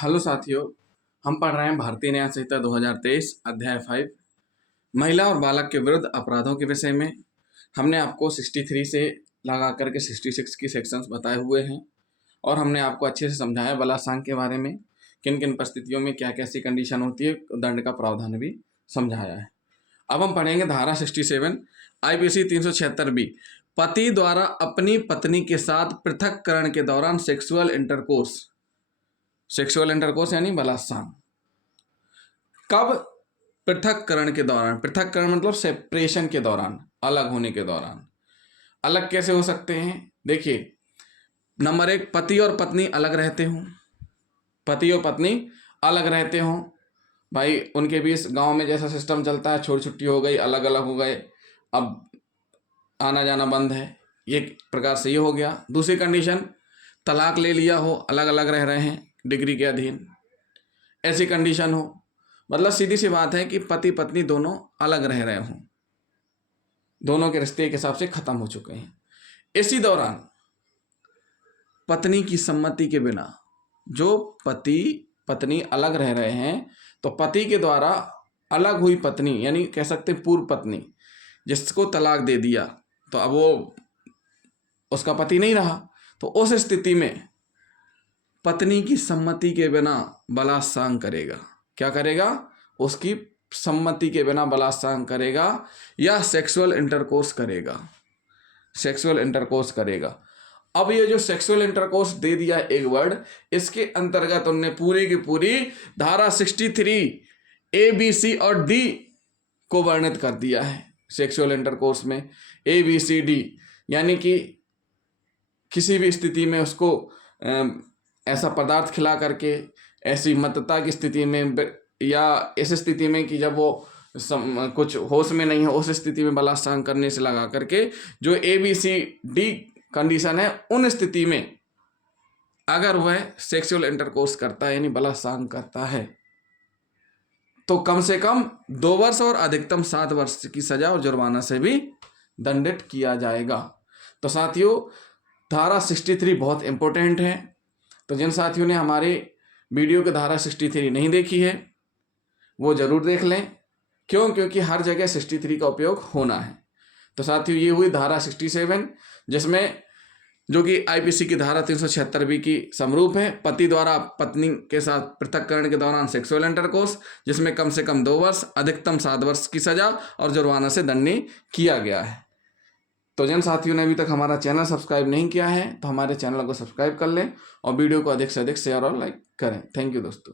Hello साथियों, हम पढ़ रहे हैं भारतीय न्याय संहिता 2023 अध्याय 5 महिला और बालक के विरुद्ध अपराधों के विषय में। हमने आपको 63 से लगा करके 66 की सेक्शंस बताए हुए हैं और हमने आपको अच्छे से समझाया बलात्संग के बारे में, किन किन परिस्थितियों में क्या कैसी कंडीशन होती है, दंड का प्रावधान भी समझाया है। अब हम पढ़ेंगे धारा 67 IPC 376B, पति द्वारा अपनी पत्नी के साथ पृथक्करण के दौरान सेक्सुअल इंटरकोर्स यानी बलात्संग। कब? पृथक्करण के दौरान। पृथक्करण मतलब सेपरेशन के दौरान, अलग होने के दौरान। अलग कैसे हो सकते हैं? देखिए, नंबर 1, पति और पत्नी अलग रहते हों। पति और पत्नी अलग रहते हों, भाई उनके बीच गांव में जैसा सिस्टम चलता है, छोटी छुट्टी हो गई, अलग अलग हो गए, अब आना जाना बंद है, ये प्रकार से ये हो गया। दूसरी कंडीशन, तलाक ले लिया हो, अलग अलग रह रहे हैं डिग्री के अधीन, ऐसी कंडीशन हो। मतलब सीधी सी बात है कि पति पत्नी दोनों अलग रह रहे हों, दोनों के रिश्ते के हिसाब से खत्म हो चुके हैं। इसी दौरान पत्नी की सम्मति के बिना, जो पति पत्नी अलग रह रहे हैं, तो पति के द्वारा अलग हुई पत्नी यानी कह सकते पूर्व पत्नी जिसको तलाक दे दिया, तो अब वो उसका पति नहीं रहा, तो उस स्थिति में पत्नी की सम्मति के बिना बलात्संग करेगा। क्या करेगा? उसकी सम्मति के बिना बलात्संग करेगा या सेक्सुअल इंटरकोर्स करेगा। अब ये जो सेक्सुअल इंटरकोर्स दे दिया एक वर्ड, इसके अंतर्गत उनने पूरी की पूरी धारा 63 ABC और D को वर्णित कर दिया है। सेक्सुअल इंटरकोर्स में ABCD यानी कि किसी भी स्थिति में उसको ऐसा पदार्थ खिला करके, ऐसी मतता की स्थिति में, या इस स्थिति में कि जब वो कुछ होश में नहीं है, उस स्थिति में बलात्संग करने से लगा करके जो ABCD कंडीशन है, उन स्थिति में अगर वह सेक्सुअल इंटरकोर्स करता है यानी बलात्संग करता है, तो कम से कम 2 वर्ष और अधिकतम 7 वर्ष की सजा और जुर्माना से भी दंडित किया जाएगा। तो साथियों, धारा 63 बहुत इंपॉर्टेंट है। तो जिन साथियों ने हमारे वीडियो की धारा 63 नहीं देखी है वो जरूर देख लें। क्यों? क्योंकि हर जगह 63 का उपयोग होना है। तो साथियों, ये हुई धारा 67, जिसमें जो कि IPC की धारा 376B की समरूप है, पति द्वारा पत्नी के साथ पृथक्करण के दौरान सेक्सुअल इंटरकोर्स, जिसमें कम से कम 2 वर्ष अधिकतम 7 वर्ष की सजा और जुर्माना से दंडनीय किया गया है। तो जिन साथियों ने अभी तक हमारा चैनल सब्सक्राइब नहीं किया है, तो हमारे चैनल को सब्सक्राइब कर लें और वीडियो को अधिक से अधिक शेयर और लाइक करें। थैंक यू दोस्तों।